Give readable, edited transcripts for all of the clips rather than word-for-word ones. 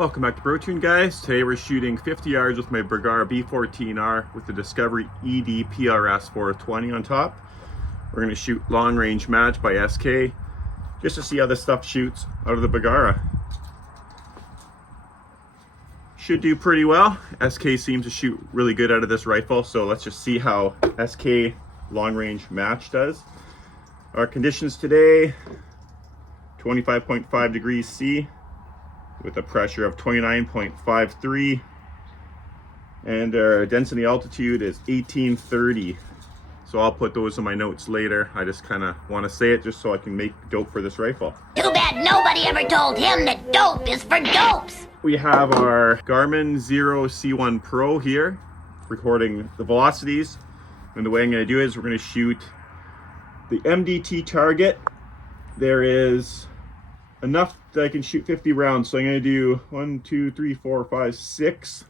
Welcome back to Brotuned, guys. Today we're shooting 50 yards with my Bergara B14r with the Discovery ED PRS 420 on top. We're going to shoot long range match by SK just to see how this stuff shoots out of the Bergara. Should do pretty well. SK seems to shoot really good out of this rifle, so let's just see how SK long range match does. Our conditions today, 25.5 degrees C with a pressure of 29.53, and our density altitude is 1830. So I'll put those in my notes later. I just kind of want to say it just so I can make dope for this rifle. Too bad nobody ever told him that dope is for dopes. We have our Garmin Zero C1 Pro here, recording the velocities. And the way I'm going to do it is we're going to shoot the MDT target. There is enough that I can shoot 50 rounds. So I'm going to do 1, 2, 3, 4, 5, 6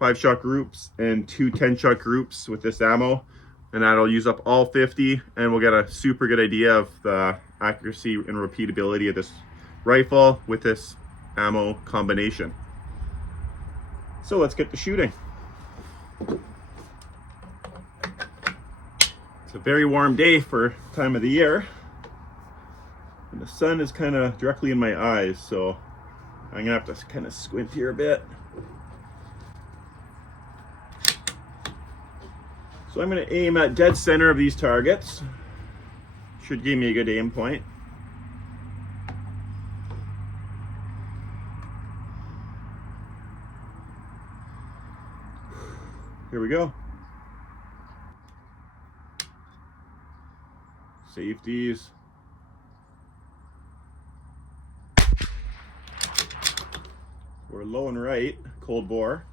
5-shot groups and 2 10-shot groups with this ammo. And that'll use up all 50, and we'll get a super good idea of the accuracy and repeatability of this rifle with this ammo combination. So let's get to shooting. It's a very warm day for time of the year, and the sun is kind of directly in my eyes, so I'm gonna have to kind of squint here a bit. So I'm going to aim at dead center of these targets. Should give me a good aim point. Here we go. Safeties. We're low and right, cold bore.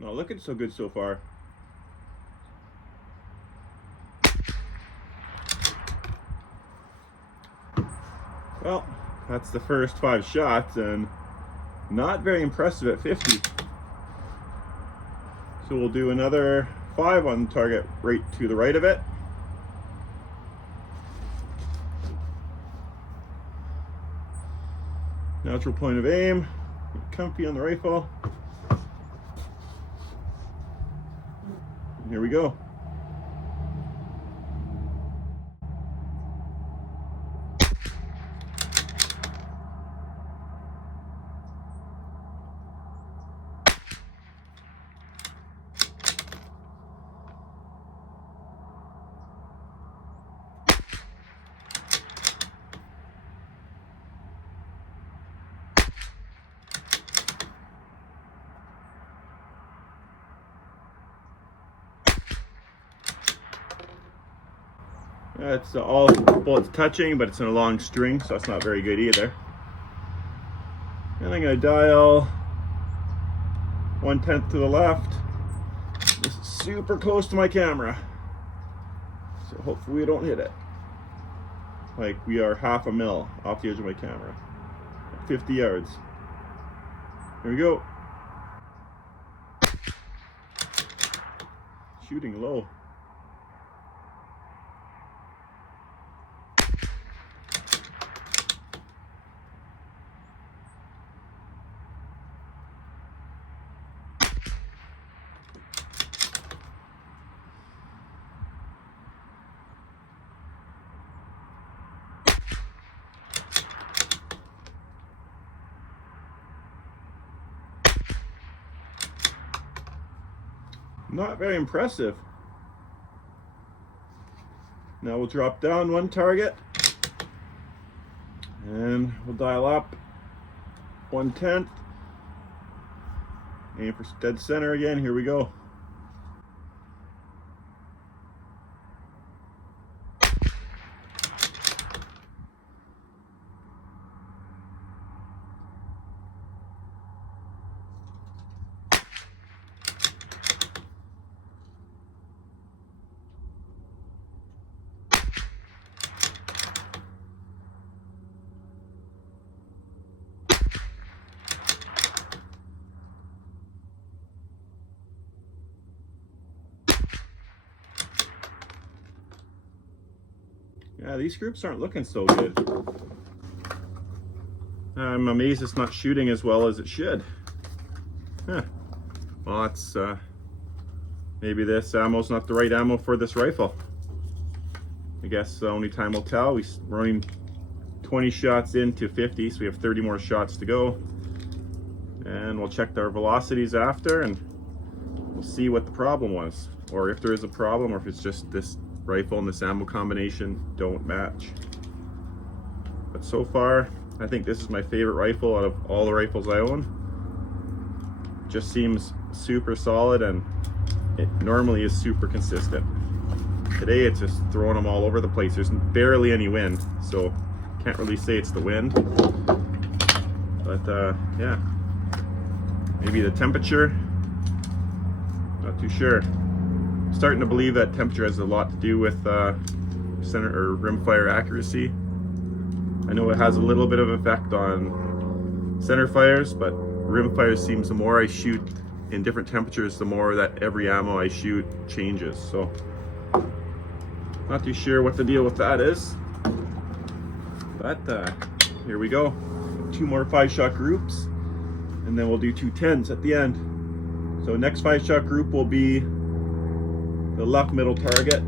Not looking so good so far. Well, that's the first 5 shots, and not very impressive at 50. So we'll do another 5 on target right to the right of it. Natural point of aim, get comfy on the rifle. Here we go. It's all bullets touching, but it's in a long string, so that's not very good either. And I'm going to dial 1/10 to the left. This is super close to my camera, so hopefully we don't hit it. Like we are half a mil off the edge of my camera. 50 yards. Here we go. Shooting low. Not very impressive. Now we'll drop down 1 target and we'll dial up 1/10. Aim for dead center again. Here we go. Yeah, these groups aren't looking so good. I'm amazed it's not shooting as well as it should. Huh. Well, it's maybe this ammo's not the right ammo for this rifle. I guess only time will tell. We're running 20 shots into 50, so we have 30 more shots to go. And we'll check our velocities after, and we'll see what the problem was, or if there is a problem, or if it's just this rifle and this ammo combination don't match. But so far, I think this is my favorite rifle out of all the rifles I own. Just seems super solid, and it normally is super consistent. Today it's just throwing them all over the place. There's barely any wind, so can't really say it's the wind. But yeah, maybe the temperature, not too sure. I'm starting to believe that temperature has a lot to do with center or rimfire accuracy. I know it has a little bit of effect on center fires, but rim fires seems the more I shoot in different temperatures, the more that every ammo I shoot changes. So not too sure what the deal with that is, but here we go. 2 more 5-shot groups, and then we'll do 2 10s at the end. So next 5-shot group will be the left middle target.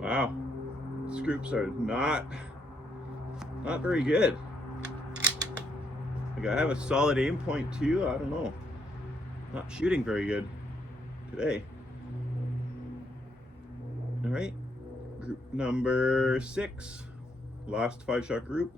Wow, these groups are not very good. Like, I have a solid aim point too. I don't know. Not shooting very good today. All right, group number 6, last 5-shot group.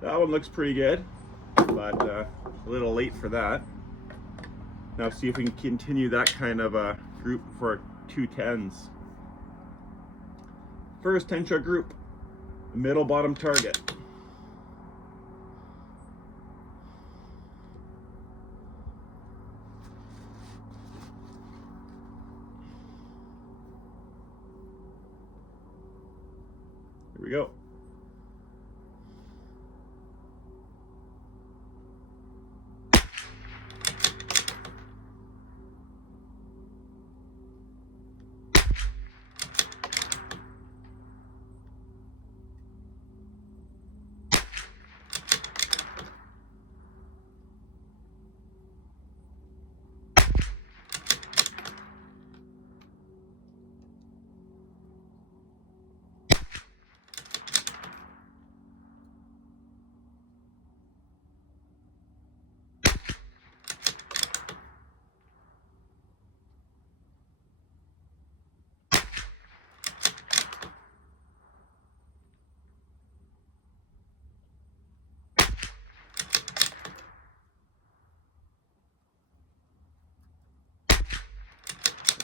That one looks pretty good, but a little late for that. Now see if we can continue that kind of a group for 2 10s. First 10-shot group, middle bottom target. Here we go.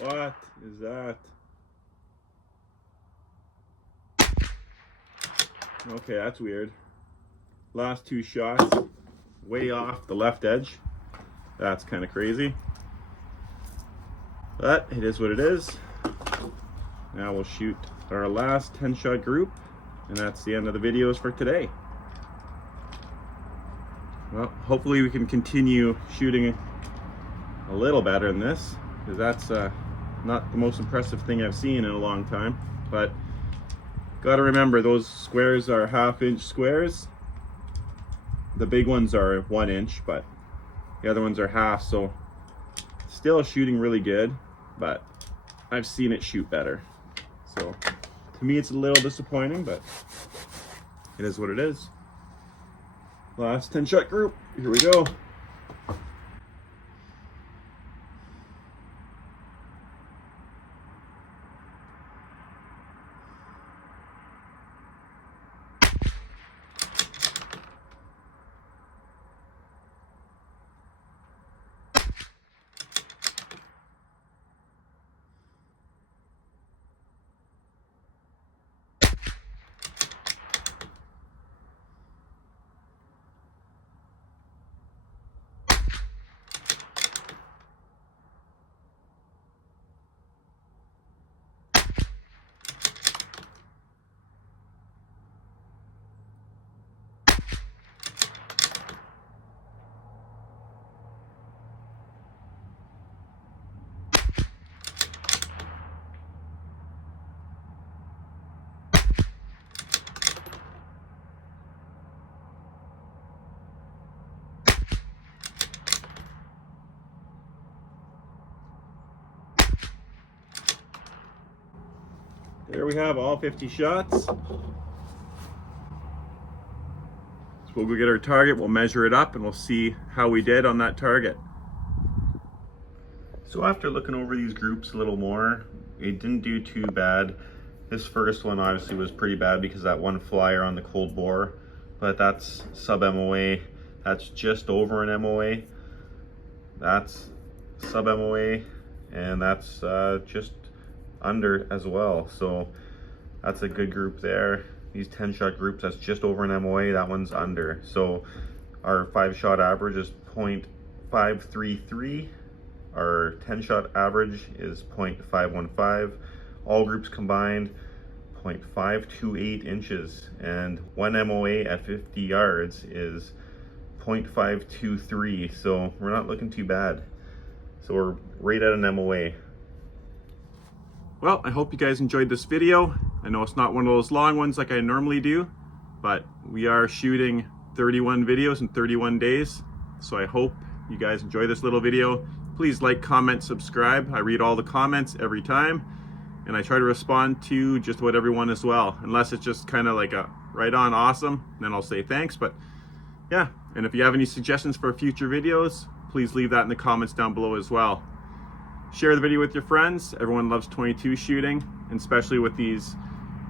What is that? Okay, that's weird. Last 2 shots, way off the left edge. That's kind of crazy. But it is what it is. Now we'll shoot our last 10-shot group, and that's the end of the videos for today. Well, hopefully we can continue shooting a little better than this, because that's not the most impressive thing I've seen in a long time. But gotta remember, those squares are 1/2-inch squares, The big ones are 1 inch, but the other ones are half, so still shooting really good, but I've seen it shoot better. So to me it's a little disappointing, but it is what it is. Last 10 shot group, here we go. There we have all 50 shots. So we'll go get our target, we'll measure it up, and we'll see how we did on that target. So after looking over these groups a little more, it didn't do too bad. This first one obviously was pretty bad because that one flyer on the cold bore, but that's sub MOA. That's just over an MOA. That's sub MOA, and that's just under as well. So that's a good group there. These 10 shot groups, that's just over an MOA, that one's under. So our 5 shot average is 0.533. Our 10 shot average is 0.515. All groups combined 0.528 inches, and 1 MOA at 50 yards is 0.523. So we're not looking too bad. So we're right at an MOA. Well, I hope you guys enjoyed this video. I know it's not one of those long ones like I normally do, but we are shooting 31 videos in 31 days. So I hope you guys enjoy this little video. Please like, comment, subscribe. I read all the comments every time, and I try to respond to just about everyone as well. Unless it's just kind of like a right on awesome, then I'll say thanks. But yeah, and if you have any suggestions for future videos, please leave that in the comments down below as well. Share the video with your friends. Everyone loves 22 shooting, and especially with these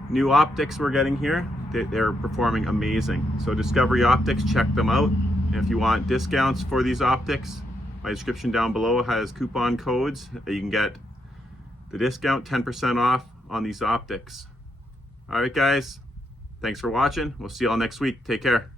new optics we're getting here. They're performing amazing. So Discovery Optics, check them out. And if you want discounts for these optics, my description down below has coupon codes that you can get the discount 10% off on these optics. All right, guys, thanks for watching. We'll see y'all next week. Take care.